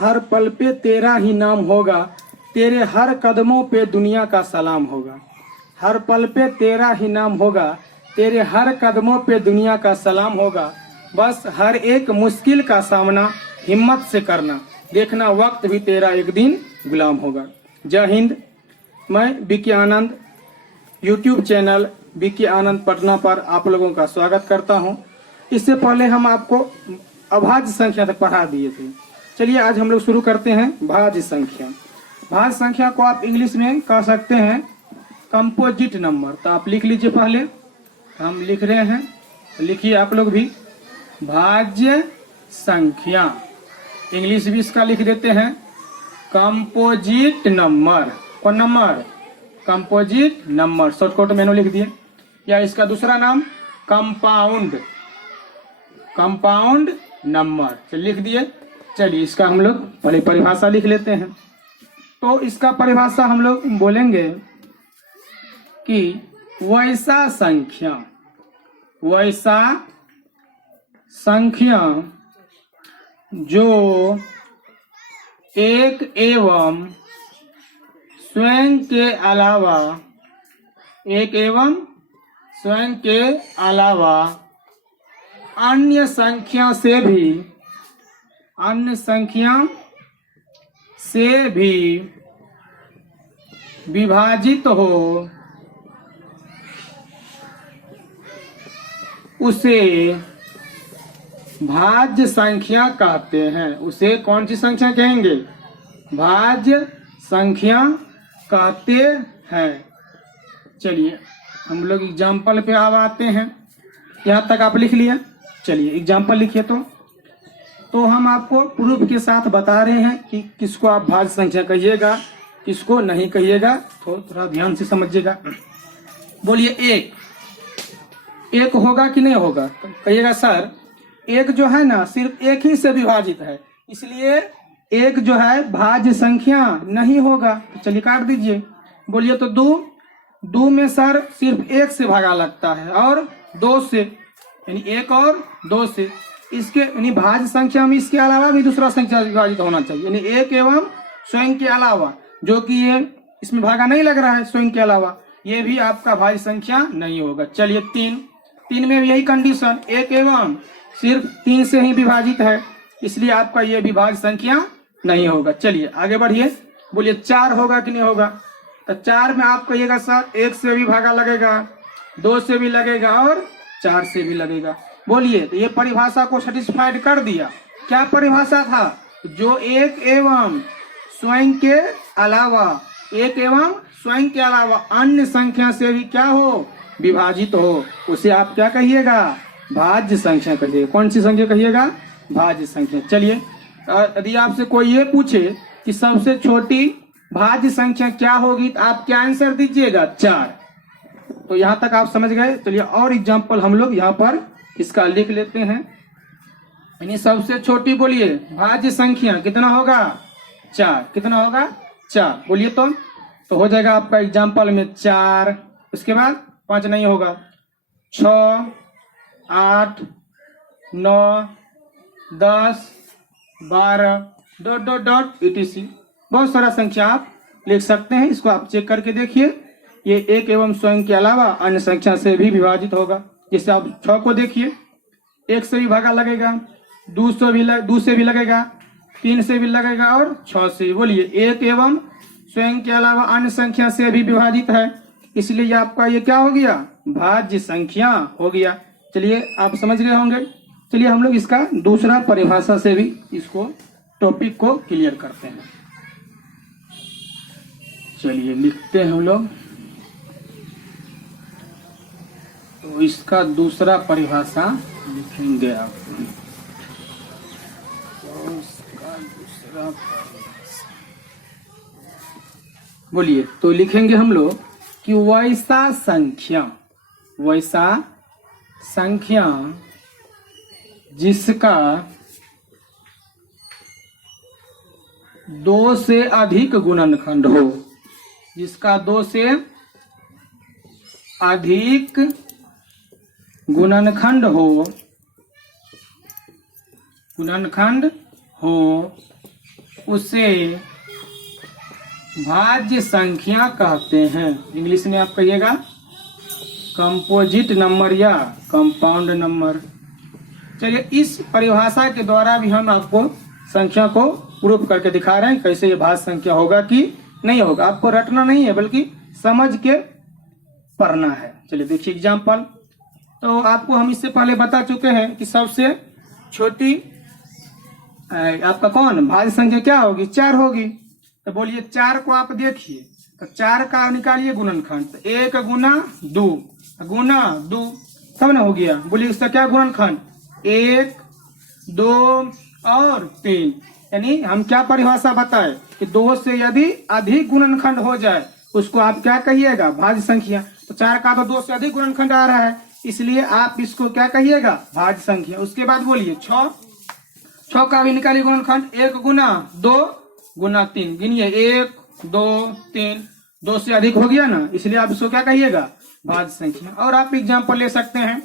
हर पल पे तेरा ही नाम होगा, तेरे हर कदमों पे दुनिया का सलाम होगा। हर पल पे तेरा ही नाम होगा, तेरे हर कदमों पे दुनिया का सलाम होगा। बस हर एक मुश्किल का सामना हिम्मत से करना, देखना वक्त भी तेरा एक दिन गुलाम होगा। जय हिंद। मैं विकी आनंद यूट्यूब चैनल विकी आनंद पटना पर आप लोगों का स्वागत करता हूं। इससे पहले हम आपको अभाज्य संख्या तक पढ़ा दिए थे। चलिए आज हम लोग शुरू करते हैं भाज्य संख्या। भाज्य संख्या को आप इंग्लिश में कह सकते हैं कंपोजिट नंबर। तो आप लिख लीजिए, पहले हम लिख रहे हैं, लिखिए आप लोग भी। भाज्य संख्या इंग्लिश भी इसका लिख देते हैं कंपोजिट नंबर। कौन नंबर? कंपोजिट नंबर, शॉर्टकट मैंने लिख दिए। या इसका दूसरा नाम कंपाउंड, कंपाउंड नंबर लिख दिए। चलिए इसका हम लोग पहले परिभाषा लिख लेते हैं। तो इसका परिभाषा हम लोग बोलेंगे कि वैसा संख्या, वैसा संख्या जो एक एवं स्वयं के अलावा, एक एवं स्वयं के अलावा अन्य संख्या से भी, अन्य संख्या से भी विभाजित हो, उसे भाज्य संख्या कहते हैं। उसे कौन सी संख्या कहेंगे? भाज्य संख्या कहते हैं। चलिए हम लोग एग्जाम्पल पे अब आते हैं। यहाँ तक आप लिख लिया। चलिए एग्जाम्पल लिखिए। तो हम आपको प्रूफ के साथ बता रहे हैं कि किसको आप भाज्य संख्या कहिएगा, किसको नहीं कहिएगा। तो थोड़ा ध्यान से समझिएगा। बोलिए एक, एक होगा कि नहीं होगा? तो कहिएगा सर एक जो है ना सिर्फ एक ही से विभाजित है, इसलिए एक जो है भाज्य संख्या नहीं होगा। तो चलिए काट दीजिए। बोलिए तो दो, दो में सर सिर्फ एक से भागा लगता है और दो से, यानी एक और दो से। इसके यानी भाज्य संख्या में इसके अलावा भी दूसरा संख्या विभाजित होना चाहिए, यानी एक एवं स्वयं के अलावा, जो कि ये इसमें भागा नहीं लग रहा है स्वयं के अलावा, ये भी आपका भाज्य संख्या नहीं होगा। चलिए तीन, तीन में भी यही कंडीशन, एक एवं सिर्फ तीन से ही विभाजित है, इसलिए आपका ये भी भाज्य संख्या नहीं होगा। चलिए आगे बढ़िए। बोलिए चार होगा कि नहीं होगा? तो चार में आप कहिएगा सर एक से भी भागा लगेगा, दो से भी लगेगा और चार से भी लगेगा। बोलिए तो ये परिभाषा को सेटिस्फाइड कर दिया। क्या परिभाषा था? जो एक एवं स्वयं के अलावा, एक एवं स्वयं के अलावा अन्य संख्या से भी क्या हो? विभाजित हो, उसे आप क्या कहिएगा? भाज्य संख्या कहिएगा। कौन सी संख्या कहिएगा? भाज्य संख्या। चलिए यदि आपसे कोई ये पूछे कि सबसे छोटी भाज्य संख्या क्या होगी, तो आप क्या आंसर दीजिएगा? चार। तो यहाँ तक आप समझ गए। चलिए और एग्जाम्पल हम लोग यहाँ पर इसका लिख लेते हैं। यानी सबसे छोटी बोलिए भाज्य संख्या कितना होगा? चार। कितना होगा? चार। बोलिए तो हो जाएगा आपका एग्जाम्पल में चार, उसके बाद पांच नहीं होगा, 6, 8, 9, 10, 12 डॉट डॉट डॉट etc। बहुत सारा संख्या आप लिख सकते हैं। इसको आप चेक करके देखिए। ये एक एवं स्वयं के अलावा अन्य संख्या से भी विभाजित होगा। जैसे आप 6 को देखिए, एक से भी भागा लगेगा, दो से भी लगेगा, 3 से भी लगेगा और 6 से भी। बोलिए एक एवं स्वयं के अलावा अन्य संख्या से भी विभाजित है, इसलिए ये आपका ये क्या हो गया? भाज्य संख्या हो गया। चलिए आप समझ गए होंगे। चलिए हम लोग इसका दूसरा परिभाषा से भी इसको टॉपिक को क्लियर करते हैं। चलिए लिखते हैं हम लोग। तो इसका दूसरा परिभाषा लिखेंगे आप। तो इसका दूसरा परिभाषा बोलिए तो लिखेंगे हम लोग कि वैसा संख्या, वैसा संख्या जिसका दो से अधिक गुणनखंड हो, जिसका दो से अधिक गुणनखंड हो, उसे भाज्य संख्या कहते हैं। इंग्लिश में आप कहिएगा कंपोजिट नंबर या कंपाउंड नंबर। चलिए इस परिभाषा के द्वारा भी हम आपको संख्या को प्रूफ करके दिखा रहे हैं कैसे ये भाज्य संख्या होगा कि नहीं होगा। आपको रटना नहीं है बल्कि समझ के पढ़ना है। चलिए देखिए एग्जाम्पल। तो आपको हम इससे पहले बता चुके हैं कि सबसे छोटी आपका कौन भाज्य संख्या क्या होगी, 4 होगी। तो बोलिए 4 को आप देखिए तो 4 का निकालिए गुणनखंड। तो 1 गुना 2 गुना 2 तब ना हो गया। बोलिए इसका क्या गुणनखंड, 1 2 और 3। यानी हम क्या परिभाषा बताए कि 2 से यदि अधिक गुणनखंड हो जाए उसको आप क्या कहिएगा, भाज्य संख्या। तो 4 का तो 2 से अधिक गुणनखंड आ रहा है, इसलिए आप इसको क्या कहिएगा, भाज्य संख्या। उसके बाद बोलिए 6 का भी निकालिए गुणनखंड। 1 गुना 2 गुना 3, गिनिए 1 2 3, 2 से अधिक हो गया ना, इसलिए आप इसको क्या कहिएगा, भाज्य संख्या। और आप एग्जाम्पल ले सकते हैं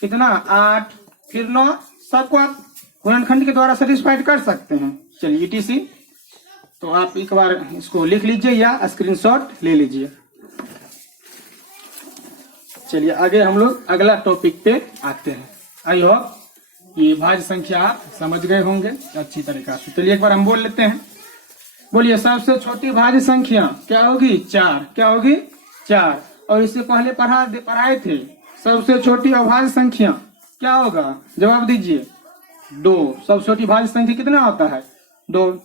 कितना, 8 फिर 9, सबको आप गुणनखंड के द्वारा सेटिस्फाइड कर सकते हैं। चलिए ईटीसी। तो आप एक बार इसको लिख लीजिए या स्क्रीनशॉट ले लीजिए। चलिए आगे हम लोग अगला टॉपिक पे आते हैं। आई होप ये भाज्य संख्या आप समझ गए होंगे अच्छी तरीका से। चलिए एक बार हम बोल लेते हैं। बोलिए सबसे छोटी भाज्य संख्या क्या होगी, 4। क्या होगी, 4। और इससे पहले पढ़ाए थे सबसे छोटी अभाज्य संख्या क्या होगा, जवाब दीजिए 2। सबसे छोटी भाज्य संख्या कितना होता है, 2।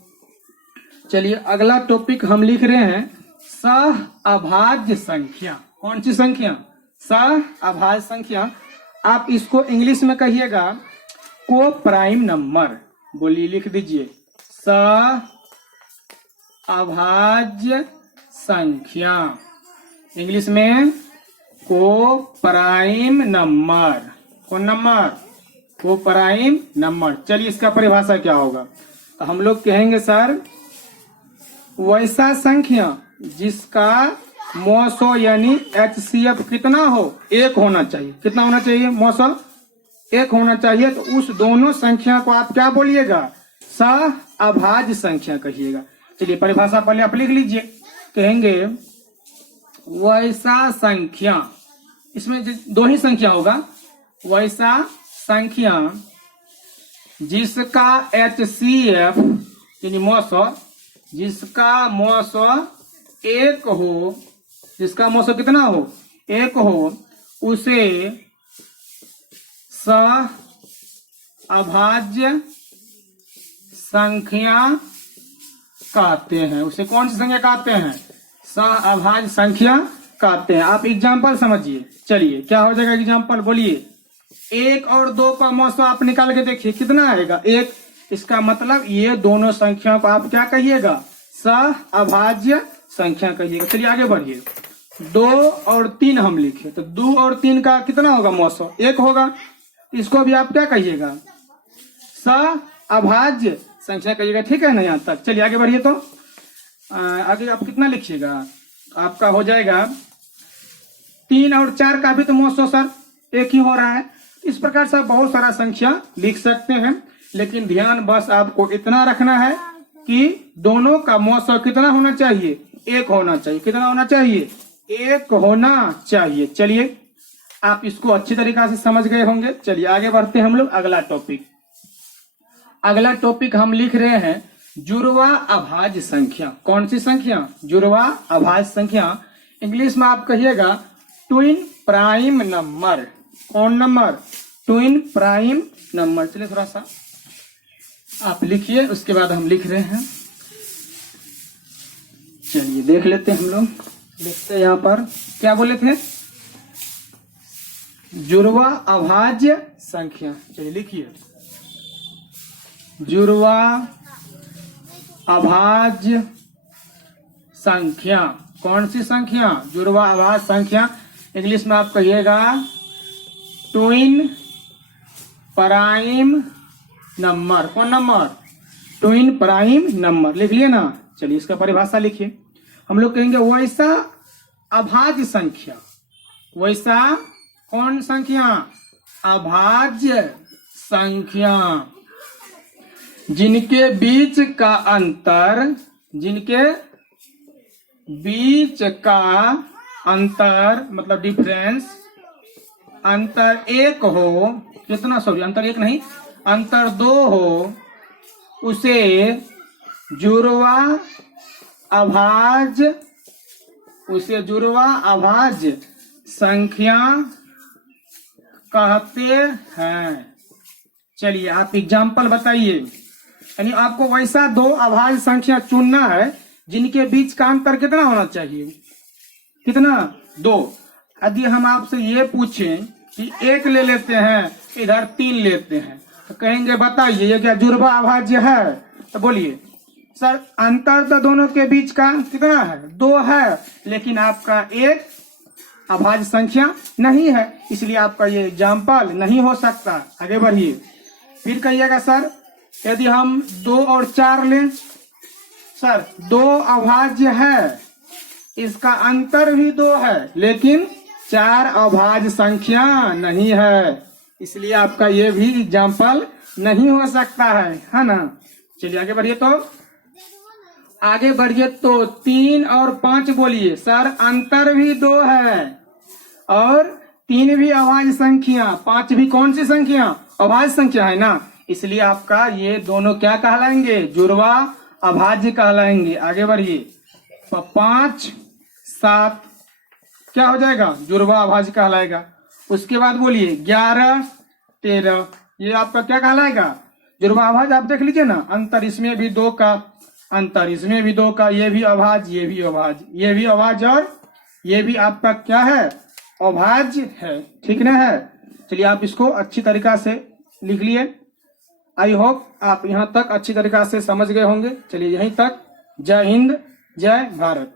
चलिए अगला टॉपिक हम लिख रहे हैं सह अभाज्य संख्या। कौन सी संख्या, सह अभाज्य संख्या। आप इसको इंग्लिश में कहिएगा को प्राइम नंबर। बोलिए लिख दीजिए सह अभाज्य संख्या, इंग्लिश में को प्राइम नंबर। कौन नंबर, को प्राइम नंबर। चलिए इसका परिभाषा क्या होगा, तो हम लोग कहेंगे सर वैसा संख्या जिसका मौसो यानी HCF कितना हो, 1 होना चाहिए। कितना होना चाहिए, मौसो 1 होना चाहिए। तो उस दोनों संख्या को आप क्या बोलिएगा, सह अभाज्य संख्या कहिएगा। चलिए परिभाषा पहले आप लिख लीजिए। कहेंगे वैसा संख्या, इसमें 2 ही संख्या होगा, वैसा संख्या जिसका HCF यानी मौसो, जिसका मौसो 1 हो, जिसका मौसो कितना हो, 1 हो, उसे सह अभाज्य संख्या कहते हैं। उसे कौन सी संख्या कहते हैं, सह अभाज्य संख्या कहते हैं। आप एग्जाम्पल समझिए। चलिए क्या हो जाएगा एग्जाम्पल, बोलिए 1 और 2 का मौसो आप निकाल के देखिए कितना आएगा, 1। इसका मतलब ये दोनों संख्या को आप क्या कहिएगा, सह अभाज्य संख्या कहिएगा। चलिए आगे बढ़िए। 2 और 3 हम लिखे तो 2 और 3 का कितना होगा, मौसो 1 होगा। इसको भी आप क्या कहिएगा, सह अभाज्य संख्या कहिएगा। ठीक है ना यहाँ तक। चलिए आगे बढ़िए। तो आगे आप कितना लिखिएगा, आपका हो जाएगा 3 और 4 का भी तो मौसो सर 1 ही हो रहा है। इस प्रकार से आप बहुत सारा संख्या लिख सकते हैं, लेकिन ध्यान बस आपको इतना रखना है कि दोनों का मौसो कितना होना चाहिए, 1 होना चाहिए। कितना होना चाहिए, 1 होना चाहिए। चलिए आप इसको अच्छी तरीका से समझ गए होंगे। चलिए आगे बढ़ते हैं हम लोग अगला टॉपिक। अगला टॉपिक हम लिख रहे हैं जुड़वा अभाज्य संख्या। कौन सी संख्या, जुड़वा अभाज्य संख्या। इंग्लिश में आप कहिएगा ट्विन प्राइम नंबर। कौन नंबर, ट्विन प्राइम नंबर। चलिए थोड़ा सा आप लिखिए, उसके बाद हम लिख रहे हैं। चलिए देख लेते हैं हम लोग। लिखते हैं यहाँ पर क्या बोले थे, जुड़वा अभाज्य संख्या। चलिए लिखिए जुड़वा अभाज्य संख्या। कौन सी संख्या, जुड़वा अभाज्य संख्या। इंग्लिश में आप कहिएगा ट्विन प्राइम नंबर। कौन नंबर, ट्विन प्राइम नंबर। लिख लिए ना। चलिए इसका परिभाषा लिखिए। हम लोग कहेंगे वैसा अभाज्य संख्या, वैसा कौन संख्या, अभाज्य संख्या जिनके बीच का अंतर, जिनके बीच का अंतर मतलब डिफरेंस, अंतर एक हो, कितना, सॉरी अंतर एक नहीं, अंतर दो हो, उसे जुड़वा अभाज्य, उसे जुड़वा अभाज्य संख्या कहते हैं। चलिए आप एग्जाम्पल बताइए। यानी आपको वैसा दो अभाज्य संख्या चुनना है जिनके बीच का अंतर कितना होना चाहिए, कितना, 2। यदि हम आपसे ये पूछें कि 1 ले लेते हैं, इधर 3 लेते हैं, तो कहेंगे बताइए ये क्या जुड़वा अभाज्य है? तो बोलिए सर अंतर तो दोनों के बीच का कितना है, 2 है, लेकिन आपका एक अभाज्य संख्या नहीं है, इसलिए आपका ये एग्जाम्पल नहीं हो सकता। आगे बढ़िए। फिर कहिएगा सर यदि हम 2 और 4 लें, सर 2 अभाज्य है, इसका अंतर भी 2 है, लेकिन 4 अभाज्य संख्या नहीं है, इसलिए आपका ये भी एग्जाम्पल नहीं हो सकता है ना। चलिए आगे बढ़िए। तो आगे बढ़िए तो 3 और 5 बोलिए। सर अंतर भी 2 है और 3 भी अभाज्य संख्या, 5 भी कौन सी संख्या, अभाज्य संख्या है ना, इसलिए आपका ये दोनों क्या कहलाएंगे, जुड़वा अभाज्य कहलाएंगे। आगे बढ़िए। 5, 7 क्या हो जाएगा, जुड़वा अभाज्य कहलाएगा। उसके बाद बोलिए 11, 13 ये आपका क्या कहलाएगा, जुड़वा अभाज्य। आप देख लीजिए ना, अंतर इसमें भी 2 का, अंतर इसमें भी 2 का, ये भी अभाज्य, ये भी अभाज्य, ये भी अभाज्य और ये भी आपका क्या है, अभाज्य है। ठीक ना है। चलिए आप इसको अच्छी तरीका से लिख लिए। आई होप आप यहाँ तक अच्छी तरीका से समझ गए होंगे। चलिए यहीं तक। जय हिंद, जय भारत।